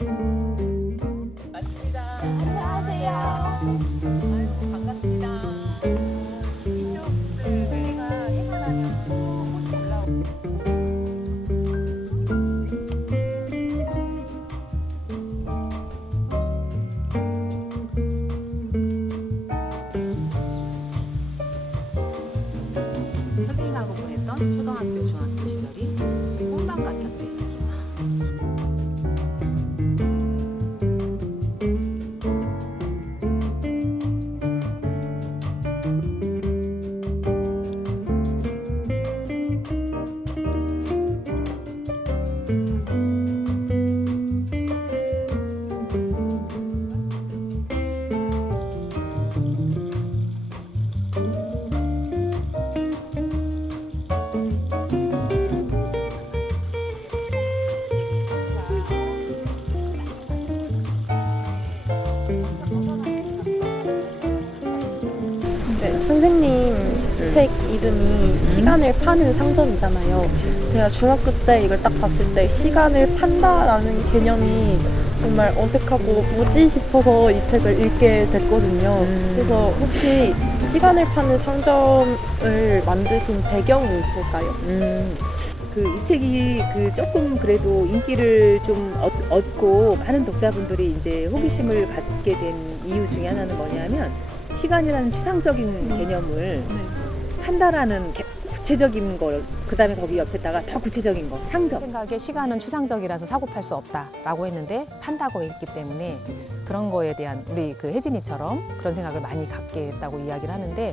맞습니다. 안녕하세요. 아유, 반갑습니다. 이쪽 저희가 해산하면 꽃이 올라오고. 선생님하고 보냈던 초등학교, 중학교 시절이 꿈만 같았어요. 네, 선생님 책 이름이 시간을 파는 상점이잖아요. 제가 중학교 때 이걸 딱 봤을 때 시간을 판다라는 개념이 정말 어색하고 뭐지 싶어서 이 책을 읽게 됐거든요. 그래서 혹시 시간을 파는 상점을 만드신 배경이 있을까요? 이 책이 조금 그래도 인기를 좀 얻고 많은 독자분들이 이제 호기심을 갖게 된 이유 중에 하나는 뭐냐면 시간이라는 추상적인 개념을 판다라는 구체적인 걸, 그 다음에 거기 옆에다가 더 구체적인 거, 상점. 생각에 시간은 추상적이라서 사고 팔 수 없다라고 했는데 판다고 했기 때문에 그런 거에 대한 우리 혜진이처럼 그런 생각을 많이 갖게 했다고 이야기를 하는데,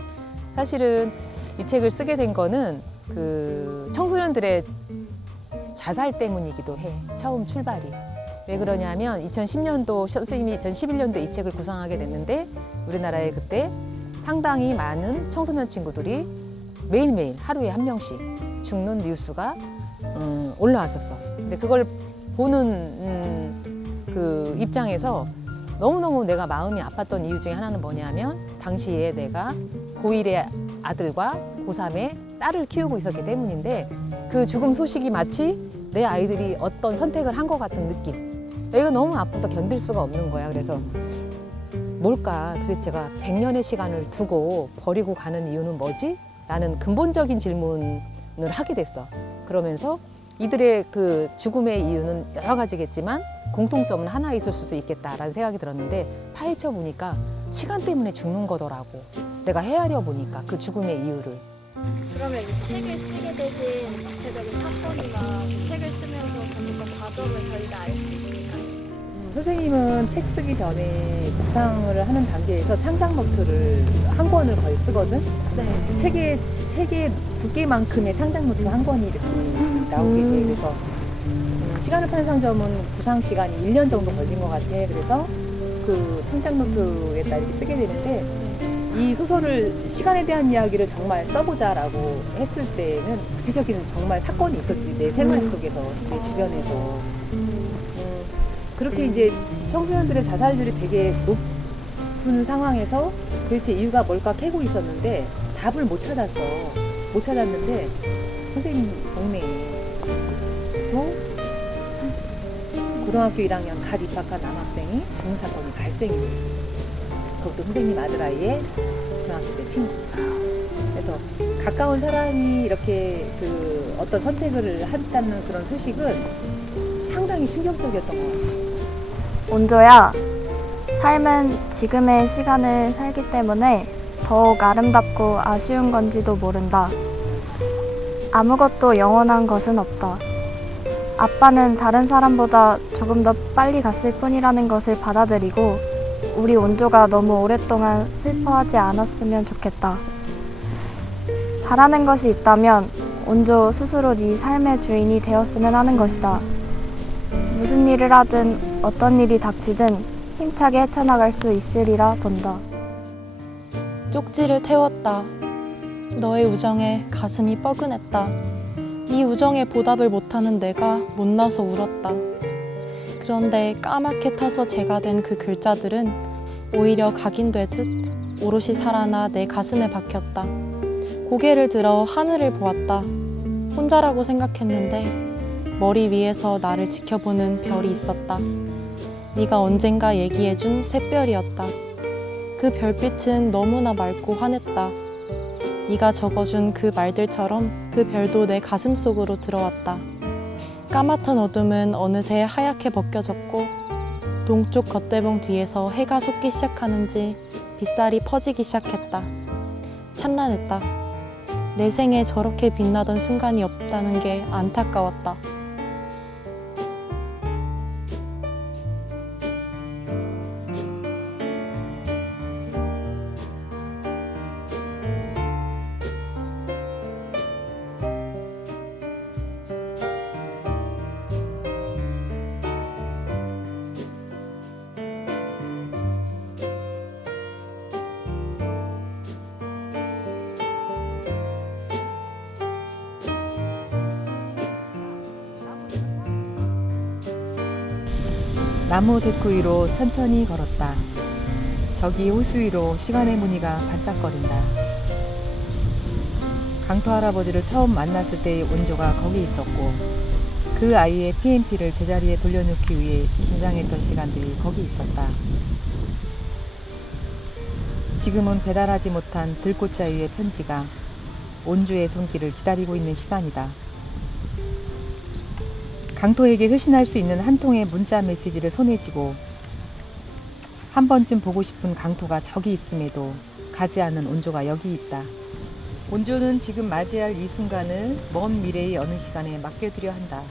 사실은 이 책을 쓰게 된 거는 청소년들의 자살 때문이기도 해. 처음 출발이. 왜 그러냐면 2010년도 선생님이 2011년도에 이 책을 구상하게 됐는데 우리나라에 그때 상당히 많은 청소년 친구들이 매일매일 하루에 한 명씩 죽는 뉴스가 올라왔었어. 근데 그걸 보는 그 입장에서 너무너무 내가 마음이 아팠던 이유 중에 하나는 뭐냐면 당시에 내가 고1의 아들과 고3의 딸을 키우고 있었기 때문인데 그 죽음 소식이 마치 내 아이들이 어떤 선택을 한 것 같은 느낌. 애가 너무 아파서 견딜 수가 없는 거야. 그래서 뭘까? 도대체가 100년의 시간을 두고 버리고 가는 이유는 뭐지? 라는 근본적인 질문을 하게 됐어. 그러면서 이들의 그 죽음의 이유는 여러 가지겠지만 공통점은 하나 있을 수도 있겠다라는 생각이 들었는데 파헤쳐 보니까 시간 때문에 죽는 거더라고. 내가 헤아려 보니까 그 죽음의 이유를. 그러면 이 책을 쓰게 되신 구체적인 사건이나 책을 쓰면서 겪었던 과정을 저희가 알 수 있을까요? 선생님은 책 쓰기 전에 구상을 하는 단계에서 창작 노트를 한 권을 거의 쓰거든? 네. 책의 두께만큼의 창작 노트 한 권이 이렇게 나오게 돼. 그래서 시간을 파는 상점은 구상 시간이 1년 정도 걸린 것 같아. 그래서 그 창작 노트에다 이렇게 쓰게 되는데 이 소설을 시간에 대한 이야기를 정말 써보자라고 했을 때는 구체적인 정말 사건이 있었지. 내 생활 속에서, 내 주변에서. 그렇게 이제 청소년들의 자살률이 되게 높은 상황에서 도대체 이유가 뭘까 캐고 있었는데 답을 못 찾았는데 선생님 동네에 또 고등학교 1학년 갓 입학한 남학생이 죽는 사건이 발생이 됐어요. 그것도 선생님 아들아이의 중학교 때 친구. 그래서 가까운 사람이 이렇게 어떤 선택을 한다는 그런 소식은 상당히 충격적이었던 것 같아요. 온조야, 삶은 지금의 시간을 살기 때문에 더욱 아름답고 아쉬운 건지도 모른다. 아무것도 영원한 것은 없다. 아빠는 다른 사람보다 조금 더 빨리 갔을 뿐이라는 것을 받아들이고 우리 온조가 너무 오랫동안 슬퍼하지 않았으면 좋겠다. 바라는 것이 있다면 온조 스스로 네 삶의 주인이 되었으면 하는 것이다. 무슨 일을 하든 어떤 일이 닥치든 힘차게 헤쳐나갈 수 있으리라 본다. 쪽지를 태웠다. 너의 우정에 가슴이 뻐근했다. 네 우정에 보답을 못하는 내가 못나서 울었다. 그런데 까맣게 타서 재가 된 그 글자들은 오히려 각인되듯 오롯이 살아나 내 가슴에 박혔다. 고개를 들어 하늘을 보았다. 혼자라고 생각했는데 머리 위에서 나를 지켜보는 별이 있었다. 네가 언젠가 얘기해준 샛별이었다. 그 별빛은 너무나 맑고 환했다. 네가 적어준 그 말들처럼 그 별도 내 가슴 속으로 들어왔다. 까맣던 어둠은 어느새 하얗게 벗겨졌고 동쪽 겉대봉 뒤에서 해가 솟기 시작하는지 빗살이 퍼지기 시작했다. 찬란했다. 내 생에 저렇게 빛나던 순간이 없다는 게 안타까웠다. 나무 데크 위로 천천히 걸었다. 저기 호수 위로 시간의 무늬가 반짝거린다. 강토 할아버지를 처음 만났을 때의 온조가 거기 있었고 그 아이의 PMP를 제자리에 돌려놓기 위해 긴장했던 시간들이 거기 있었다. 지금은 배달하지 못한 들꽃자유의 편지가 온조의 손길을 기다리고 있는 시간이다. 강토에게 회신할 수 있는 한 통의 문자 메시지를 손에 쥐고 한 번쯤 보고 싶은 강토가 저기 있음에도 가지 않은 온조가 여기 있다. 온조는 지금 맞이할 이 순간을 먼 미래의 어느 시간에 맡겨두려 한다.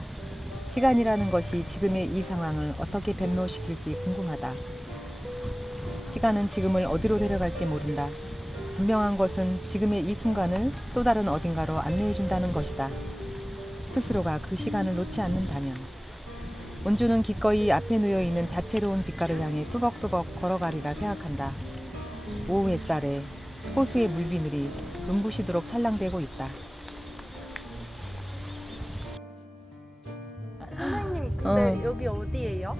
시간이라는 것이 지금의 이 상황을 어떻게 변모시킬지 궁금하다. 시간은 지금을 어디로 데려갈지 모른다. 분명한 것은 지금의 이 순간을 또 다른 어딘가로 안내해준다는 것이다. 스스로가 그 시간을 놓지 않는다면. 온주는 기꺼이 앞에 놓여있는 다채로운 빛깔을 향해 뚜벅뚜벅 걸어가리라 생각한다. 오후 햇살에 호수의 물비늘이 눈부시도록 찰랑대고 있다. 선생님, 근데 여기 어디예요?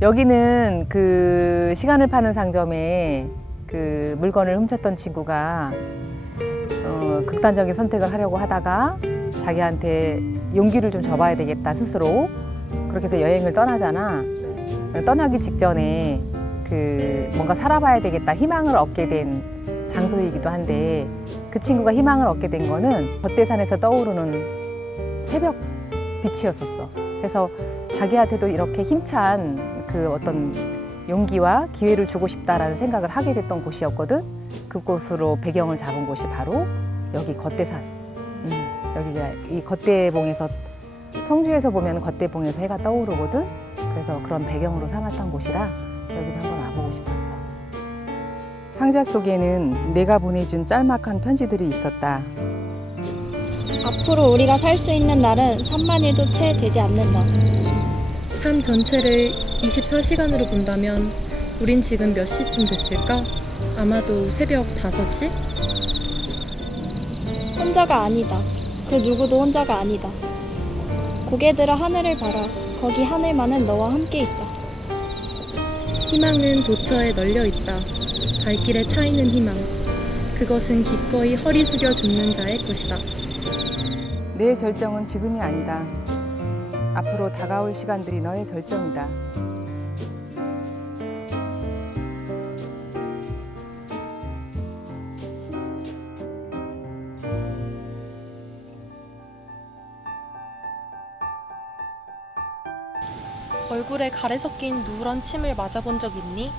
여기는 그 시간을 파는 상점에 그 물건을 훔쳤던 친구가 극단적인 선택을 하려고 하다가 자기한테 용기를 좀 줘봐야 되겠다 스스로 그렇게 해서 여행을 떠나잖아. 떠나기 직전에 그 뭔가 살아봐야 되겠다 희망을 얻게 된 장소이기도 한데 그 친구가 희망을 얻게 된 거는 겉대산에서 떠오르는 새벽 빛이었었어. 그래서 자기한테도 이렇게 힘찬 그 어떤 용기와 기회를 주고 싶다라는 생각을 하게 됐던 곳이었거든. 그곳으로 배경을 잡은 곳이 바로 여기 겉대산. 여기가 이 겉대봉에서 청주에서 보면 겉대봉에서 해가 떠오르거든. 그래서 그런 배경으로 삼았던 곳이라 여기도 한번 와보고 싶었어. 상자 속에는 내가 보내준 짤막한 편지들이 있었다. 앞으로 우리가 살 수 있는 날은 3만일도 채 되지 않는다. 삶 전체를 24시간으로 본다면 우린 지금 몇 시쯤 됐을까? 아마도 새벽 5시? 혼자가 아니다. 그 누구도 혼자가 아니다. 고개 들어 하늘을 봐라. 거기 하늘만은 너와 함께 있다. 희망은 도처에 널려 있다. 발길에 차이는 희망. 그것은 기꺼이 허리 숙여 죽는 자의 것이다. 내 절정은 지금이 아니다. 앞으로 다가올 시간들이 너의 절정이다. 얼굴에 가래 섞인 누런 침을 맞아본 적 있니?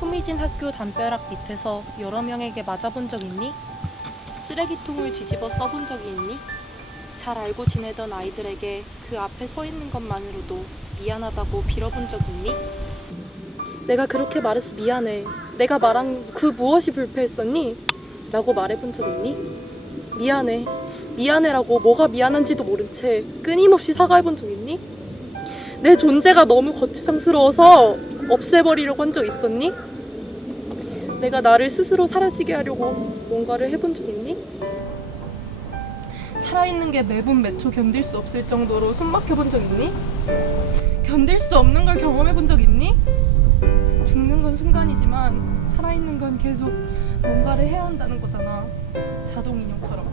후미진 학교 담벼락 밑에서 여러 명에게 맞아본 적 있니? 쓰레기통을 뒤집어 써본 적이 있니? 잘 알고 지내던 아이들에게 그 앞에 서 있는 것만으로도 미안하다고 빌어본 적 있니? 내가 그렇게 말해서 미안해. 내가 말한 그 무엇이 불쾌했었니? 라고 말해본 적 있니? 미안해. 미안해라고 뭐가 미안한지도 모른 채 끊임없이 사과해본 적 있니? 내 존재가 너무 거추장스러워서 없애버리려고 한 적 있었니? 내가 나를 스스로 사라지게 하려고 뭔가를 해본 적 있니? 살아있는 게 매분 매초 견딜 수 없을 정도로 숨막혀본 적 있니? 견딜 수 없는 걸 경험해본 적 있니? 죽는 건 순간이지만 살아있는 건 계속 뭔가를 해야 한다는 거잖아. 자동인형처럼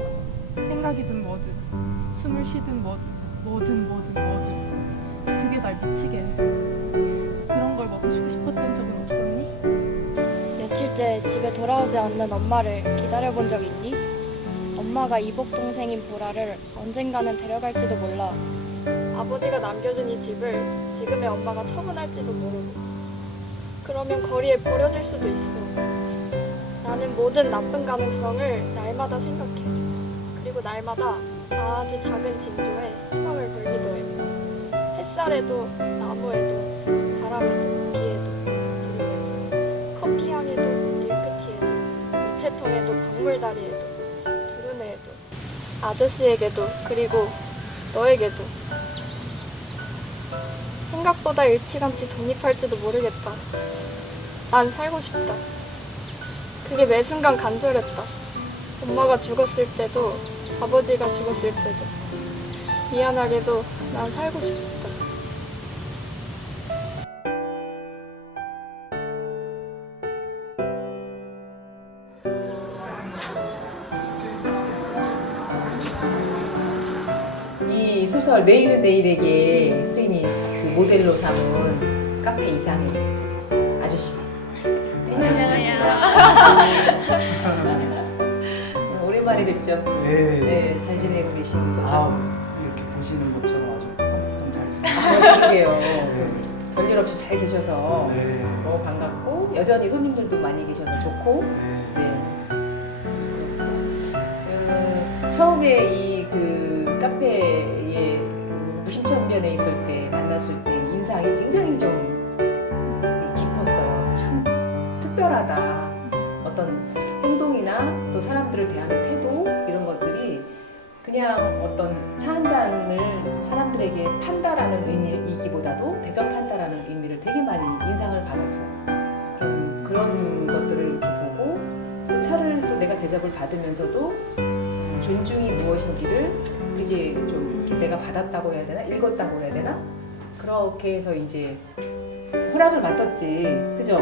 생각이든 뭐든 숨을 쉬든 뭐든 그게 날 미치게 해. 돌아오지 않는 엄마를 기다려본 적 있니? 엄마가 이복 동생인 보라를 언젠가는 데려갈지도 몰라. 아버지가 남겨준 이 집을 지금의 엄마가 처분할지도 모르고. 그러면 거리에 버려질 수도 있어. 나는 모든 나쁜 가능성을 날마다 생각해. 그리고 날마다 아주 작은 징조에 희망을 걸기도 해. 햇살에도, 나무에도, 바람에도, 비에도, 구름에도, 커피향에도, 밀크티에도, 우체통에도, 박물다리에도, 두루네에도, 아저씨에게도, 그리고 너에게도. 생각보다 일찌감치 독립할지도 모르겠다. 난 살고 싶다. 그게 매 순간 간절했다. 엄마가 죽었을 때도, 아버지가 죽었을 때도. 미안하게도 난 살고 싶다. 이 소설 내일은 내일에게 선생님이 그 모델로 삼은 카페 이상의 아저씨. 안녕하세요. 오랜만에 뵙죠. 예. 네, 잘 지내고 계신 거죠? 이렇게 보시는 것처럼 아주 푸동푸동 잘 지내요. 그러게요. 네. 별일 없이 잘 계셔서 네. 너무 반갑고 여전히 손님들도 많이 계셔서 좋고. 네. 네. 처음에 이 그 카페에 무심천변에 있을 때 만났을 때 인상이 굉장히 좀 깊었어요. 참 특별하다. 어떤 행동이나 또 사람들을 대하는 태도 이런 것들이 그냥 어떤 차 한 잔을 사람들에게 판다라는 의미이기보다도 대접한다라는 의미를 되게 많이 인상을 받았어요. 그런 것들을 이렇게 보고 또 차를 또 내가 대접을 받으면서도 존중이 무엇인지를 되게 좀 이렇게 내가 받았다고 해야 되나 읽었다고 해야 되나 그렇게 해서 이제 허락을 맡았지. 그죠?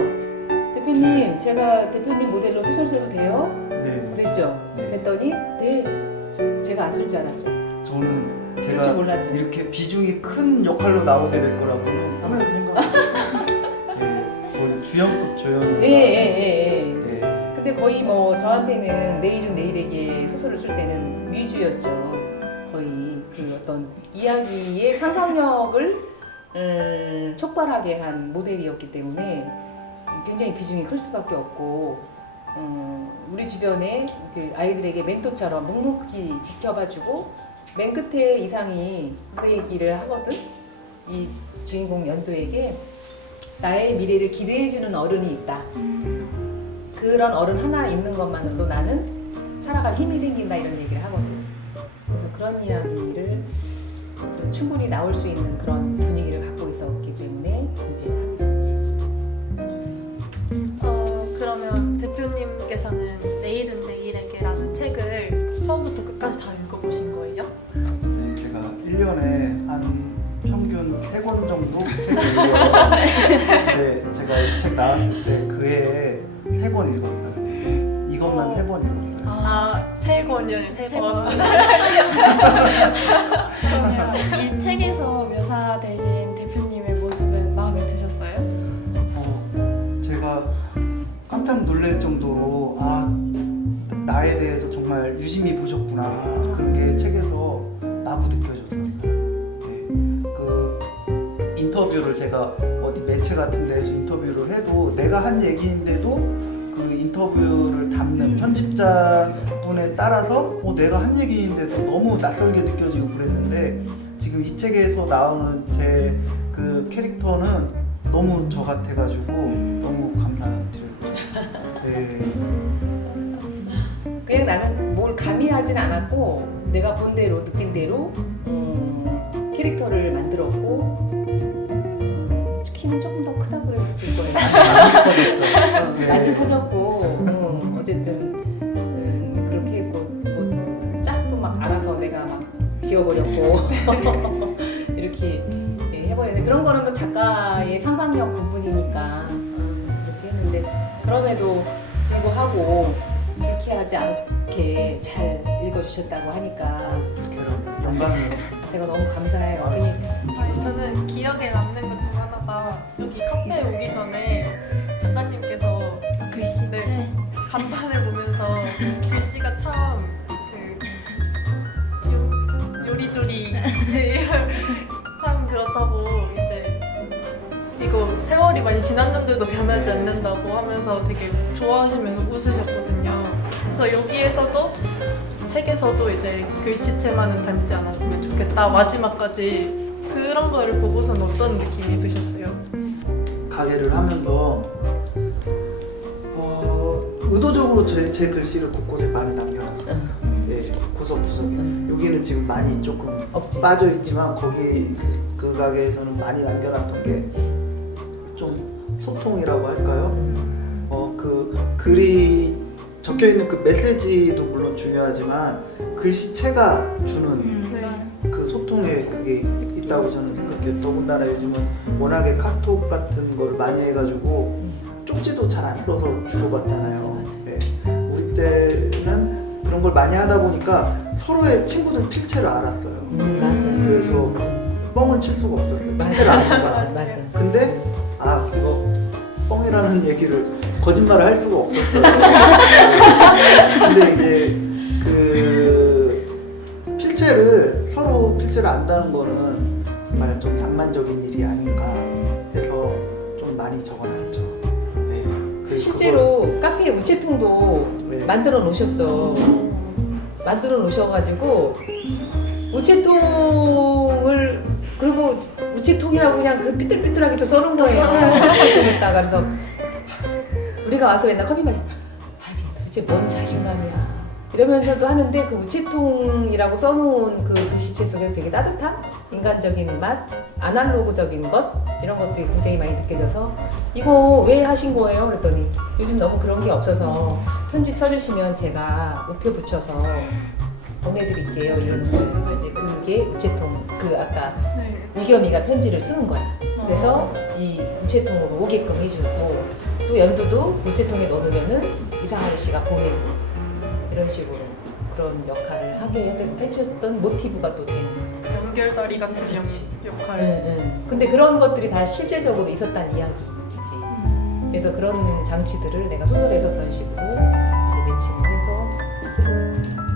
대표님, 제가 대표님 모델로 소설 써도 돼요? 네. 그랬죠? 네. 그랬더니 네. 제가 안 쓸 줄 알았죠. 저는 쓸 줄 제가 몰랐죠. 이렇게 비중이 큰 역할로 나오게 될 거라고는 꿈에도 생각 안 했어요. 네. 거의 주연급 조연. 예. 네. 근데 거의 뭐 저한테는 내일은 내일에게 소설을 쓸 때는 뮤즈였죠. 거의 그 어떤 이야기의 상상력을 촉발하게 한 모델이었기 때문에 굉장히 비중이 클 수밖에 없고 우리 주변에 그 아이들에게 멘토처럼 묵묵히 지켜봐주고 맨 끝에 이상이 그 얘기를 하거든. 이 주인공 연도에게 나의 미래를 기대해주는 어른이 있다. 그런 어른 하나 있는 것만으로도 나는 살아갈 힘이 생긴다 이런 얘기를 하거든. 그래서 그런 이야기를 충분히 나올 수 있는 그런 분위기를 갖고 있었기 때문에 이제 하게 됐지. 그러면 대표님께서는 내일은 내일에게라는 책을 처음부터 끝까지 다 읽어보신 거예요? 네, 제가 1년에 한 평균 3권 정도 책을 읽어요. 근데 제가 이 책 나왔을 때 그 해에 3권 읽었어요. 이것만 3번 읽었어요. 세 권을 세 번. 그러면 이 책에서 묘사되신 대표님의 모습은 마음에 드셨어요? 제가 깜짝 놀랄 정도로 나에 대해서 정말 유심히 보셨구나 그런 게 책에서 마구 느껴졌어요. 네. 그 인터뷰를 제가 어디 매체 같은 데서 인터뷰를 해도 내가 한 얘기인데도 그 인터뷰를 담는 편집자분에 따라서 내가 한 얘기인데도 너무 낯설게 느껴지고 그랬는데 지금 이 책에서 나오는 제 그 캐릭터는 너무 저 같아가지고 너무 감사드렸죠. 네. 그냥 나는 뭘 가미하진 않았고 내가 본 대로 느낀 대로 캐릭터를 만들었고 키는 조금 더 크다고 그랬을 거예요. 많이 커졌고 어쨌든 그렇게 했고 뭐 짝도 막 알아서 내가 막 지워버렸고 이렇게 해버렸는데 그런 거는 뭐 작가의 상상력 부분이니까 그렇게 했는데 그럼에도 불구하고 불쾌하지 않게 잘 읽어주셨다고 하니까 영광이에요. 제가 너무 감사해요. 괜히 저는 기억에 남는 것 중 하나가 여기 카페에 오기 전에 작가님께서 글씨. 네, 간판을 보면서 글씨가 참 요리조리 참 그렇다고 이제 이거 세월이 많이 지났는데도 변하지 않는다고 하면서 되게 좋아하시면서 웃으셨거든요. 그래서 여기에서도 책에서도 이제 글씨체만은 닮지 않았으면 좋겠다 마지막까지 그런 거를 보고서는 어떤 느낌이 드셨어요? 가게를 하면서 의도적으로 제 글씨를 곳곳에 많이 남겨놨어요. 예, 구석구석에. 여기는 지금 많이 조금 없지. 빠져 있지만 거기 그 가게에서는 많이 남겨놨던 게 좀 소통이라고 할까요? 그 글이 적혀 있는 그 메시지도 물론 중요하지만 글씨체가 주는 네. 그 소통에 그게 있다고 저는 생각해요. 더군다나 요즘은 워낙에 카톡 같은 걸 많이 해가지고 쪽지도 잘 안 써서 주고받잖아요. 네. 우리 때는 그런 걸 많이 하다 보니까 서로의 친구들 필체를 알았어요. 맞아요. 그래서 뻥을 칠 수가 없었어요. 필체를 아니까. 맞아. 근데 이거 뻥이라는 얘기를 거짓말을 할 수가 없었어요. 근데 이제 그 필체를 서로 필체를 안다는 거는 정말 좀 낭만적인 일이 아닌가 해서 좀 많이 적어놨죠. 네. 실제로 카페에 우체통도 네. 만들어 놓으셨어. 만들어 놓으셔가지고 우체통을 그리고 우체통이라고 그냥 그 삐뚤삐뚤하게 또 써놓은 거예요. 우체통에다가 그래서 우리가 와서 맨날 커피 마시. 아니 도대체 뭔 자신감이야. 이러면서도 하는데 그 우체통이라고 써놓은 그 글씨체 속에 되게 따뜻한 인간적인 맛, 아날로그적인 것 이런 것들이 굉장히 많이 느껴져서 이거 왜 하신 거예요? 그랬더니 요즘 너무 그런 게 없어서 편지 써주시면 제가 우표 붙여서 보내드릴게요 이러는 거예요. 그래서 이제 그게 우체통 그 아까 이겸이가 편지를 쓰는 거야. 그래서 이 우체통으로 오게끔 해주고 또 연두도 우체통에 넣으면은 이상한 씨가 보내고 이런 식으로 그런 역할을 하게 해줬던 모티브가 또 되는. 연결다리 같은 역할. 근데 그런 것들이 다 실제적으로 있었다는 이야기지. 그래서 그런 장치들을 내가 소설에서 그런 식으로 이제 매칭을 해서 쓰고